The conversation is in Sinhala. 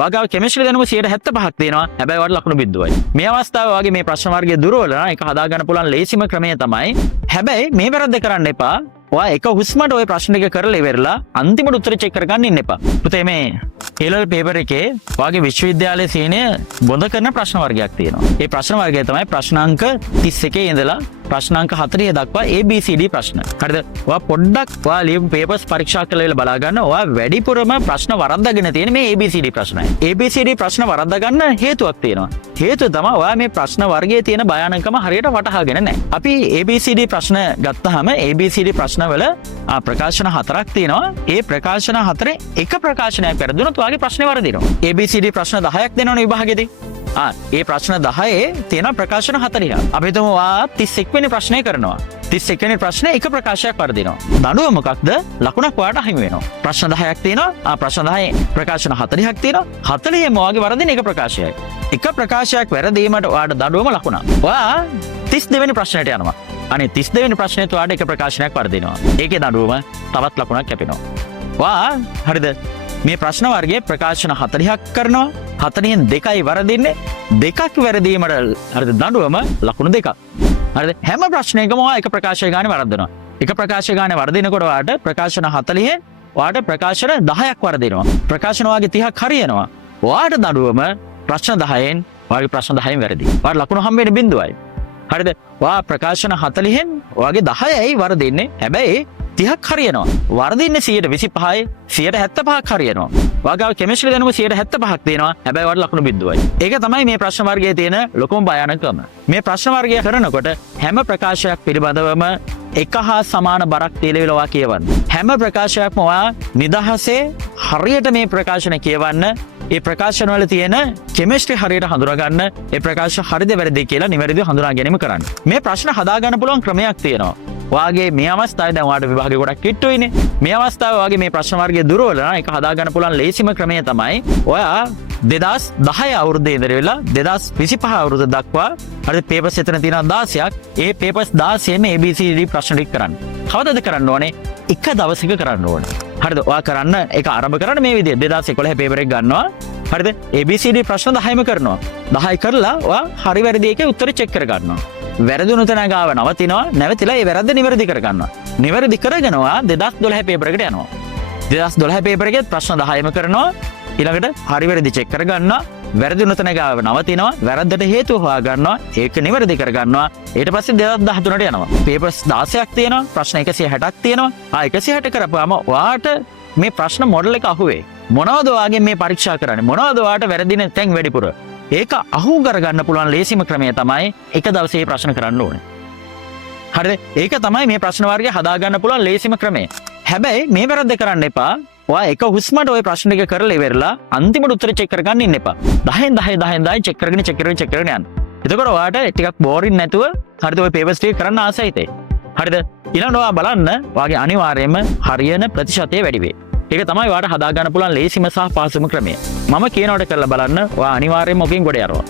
වාගාව කෙමිස්ට්‍රි දැනුම 75ක් තියෙනවා. හැබැයි වට ලකුණු බිඳුවයි. මේ අවස්ථාවේ වාගේ මේ ප්‍රශ්න වර්ගයේ දුරවල නම් ඒක හදා ගන්න පුළුවන් ලේසිම ක්‍රමය තමයි. හැබැයි මේ වැරද්ද කරන්න එපා. ඔයා එක හුස්මට ওই ප්‍රශ්න ටික කරලා ඉවරලා අන්තිමට උත්තර චෙක් කරගන්න ඉන්න එපා. පුතේ මේ A-level paper එකේ වාගේ විශ්වවිද්‍යාලයේ සීනය බොඳ කරන ප්‍රශ්න වර්ගයක් තියෙනවා. ඒ ප්‍රශ්න වර්ගය තමයි ප්‍රශ්නාංක 31 ඉඳලා ප්‍රශ්නාංක 40 දක්වා ABCD ප්‍රශ්න. හරිද? ඔයා පොඩ්ඩක් ඔයා ලියපු papers පරීක්ෂා කරලා බලා ගන්න. ඔයා වැඩිපුරම ප්‍රශ්න වරද්දාගෙන තියෙන මේ ABCD ප්‍රශ්නයි. ABCD ප්‍රශ්න වරද්දා ගන්න හේතුවක් තියෙනවා. හේතුව තමයි ඔයා මේ ප්‍රශ්න වර්ගයේ තියෙන භයානකම හරියට වටහාගෙන නැහැ. අපි ABCD ප්‍රශ්න ගත්තාම ABCD ප්‍රශ්න වල ප්‍රකාශන 4ක් තියෙනවා. ඒ ප්‍රකාශන 4 එක ප්‍රකාශනයක් වැරදුනොත් ඔයාගේ ප්‍රශ්නේ වරදිනවා. ABCD ප්‍රශ්න 10ක් දෙනවනේ විභාගෙදී. ඒ ප්‍රශ්න 10 තියෙන ප්‍රකාශන 40ක්. අපි හිතමු ඔයා 31 වෙනි ප්‍රශ්නේ කරනවා. 31 වෙනි ප්‍රශ්නේ එක ප්‍රකාශයක් වරදිනවා. දඬුවම මොකක්ද? ලකුණක් ඔයාට අහිමි වෙනවා. ප්‍රශ්න 10ක් තියෙනවා. ප්‍රශ්න 10 ප්‍රකාශන 40ක් තියෙනවා. 40ෙම ඔයාගේ වරදින එක ප්‍රකාශයයි. එක ප්‍රකාශයක් වැරදීමට ඔයාට දඬුවම ලකුණක්. ඔයා 32 වෙනි ප්‍රශ්නයට යනවා. අනේ 32 වෙනි ප්‍රශ්නේත් ඔයාට එක ප්‍රකාශනයක් වරදිනවා. ඒකේ දඬුවම තවත් ලකුණක් කැපෙනවා. හරිද? මේ ප්‍රශ්න වර්ගයේ ප්‍රකාශන 40ක් කරනවා. 40න් 2යි වරදින්නේ. 2ක් වැරදීමට හරිද දඬුවම ලකුණු 2ක්. හරිද? හැම ප්‍රශ්නයකම ඔයා එක ප්‍රකාශය ගානේ වරද්දනවා. එක ප්‍රකාශය ගානේ වරදිනකොට ඔයාට ප්‍රකාශන 40න් ඔයාට ප්‍රකාශන 10ක් වරදිනවා. ප්‍රකාශන වාගේ 30ක් හරියනවා. ඔයාට දඬුවම ප්‍රශ්න 10න් ඔයාගේ ප්‍රශ්න 10න් වැරදි. ඔයාට ලකුණු හම්බ වෙන්නේ බිඳුවයි. හරිද? ඔයා ප්‍රකාශන 40න් ඔයාගේ 10යි වරදින්නේ. හැබැයි 30ක් හරියනවා. වරදින්නේ 125යි 175ක් හරියනවා. වාගාව කෙමිස්ට්‍රි දැනුම 175ක් තියෙනවා. හැබැයි වට ලකුණු බිඳුවයි. ඒක තමයි මේ ප්‍රශ්න වර්ගයේ තියෙන ලොකුම භයානකම. මේ ප්‍රශ්න වර්ගය කරනකොට හැම ප්‍රකාශයක් පිළිබඳවම එක හා සමාන බරක් තියලා කියවන්න. හැම ප්‍රකාශයක්ම ඔයා නිදහසේ හරියට මේ ප්‍රකාශන කියවන්න. ඒ ප්‍රකාශන වල තියෙන කෙමිස්ට්‍රි හරියට හඳුනා ගන්න. ඒ ප්‍රකාශ හරිද වැරදිද කියලා නිවැරදිව හඳුනා ගැනීම කරන්න. මේ ප්‍රශ්න හදා ගන්න පුළුවන් ක්‍රමයක් තියෙනවා. ඔයාගේ මේ අවස්ථාවේ දැන් ඔයාට විභාගේ ගොඩක් කිට්ටුයිනේ. මේ අවස්ථාවේ ඔයාගේ මේ ප්‍රශ්න වර්ගයේ දුරවල නම් ඒක හදා ගන්න පුළුවන් ලේසිම ක්‍රමය තමයි ඔයා 2010 අවුරුද්දේ ඉඳලා 2025 අවුරුද්ද දක්වා හරිද papers එතන තියෙනවා 16ක්. ඒ papers 16ෙම ABCD ප්‍රශ්න ටික කරන්න. කවදද කරන්න ඕනේ? එක දවසක කරන්න ඕනේ. හරිද? ඔයා කරන්න ඒක ආරම්භ කරන්න මේ විදිහට 2011 paper එක ගන්නවා. හරිද? ABCD ප්‍රශ්න 10ම කරනවා. 10 කරලා ඔයා හරි වැරදි එකේ උත්තර චෙක් කර ගන්නවා. වැරදුණු තැන ගාව නවතිනවා. නැවතිලා ඒ වැරද්ද නිවැරදි කර ගන්නවා. නිවැරදි කරගෙන ඔයා 2012 paper එකට යනවා. 2012 paper එකේ ප්‍රශ්න 10ම කරනවා. ඊළඟට හරි වැරදි චෙක් කර ගන්නවා. වැරදුණු තැන ගාව නවතිනවා. වැරද්දට හේතුව හොයා ගන්නවා. ඒක නිවැරදි කර ගන්නවා. ඊට පස්සේ 2013ට යනවා. papers 16ක් තියෙනවා. ප්‍රශ්න 160ක් තියෙනවා. 160 කරපුවාම ඔයාට මේ ප්‍රශ්න මොඩල් එක අහුවේ. මොනවද ඔයාගේ මේ පරීක්ෂා කරන්නේ? මොනවද ඔයාට වැරදින තැන් වැඩිපුර? ඒක අහු කරගන්න පුළුවන් ලේසිම ක්‍රමය තමයි එක දවසේ ප්‍රශ්න කරන්න ඕනේ. හරිද? ඒක තමයි මේ ප්‍රශ්න වර්ගය හදා ගන්න පුළුවන් ලේසිම ක්‍රමය. හැබැයි මේ වැරද්ද කරන්න එපා. ඔයා එක හුස්මට ওই ප්‍රශ්න ටික කරලා ඉවරලා අන්තිමට උත්තර චෙක් කරගන්න ඉන්න එපා. 10 චෙක් කරගෙන යන්න. එතකොට ඔයාට ටිකක් බෝරින් නැතුව හරිද ওই papers ටික කරන්න ආසයිතේ. හරිද? ඊළඟට ඔයා බලන්න ඔයාගේ අනිවාර්යයෙන්ම හරියන ප්‍රතිශතය වැඩි වෙයි. ඒක තමයි ඔයාට හදා ගන්න පුළුවන් ලේසිම සහ පහසුම ක්‍රමය. මම කියනවට කරලා බලන්න ඔයා අනිවාර්යයෙන්ම ඔකෙන් ගොඩ යනවා.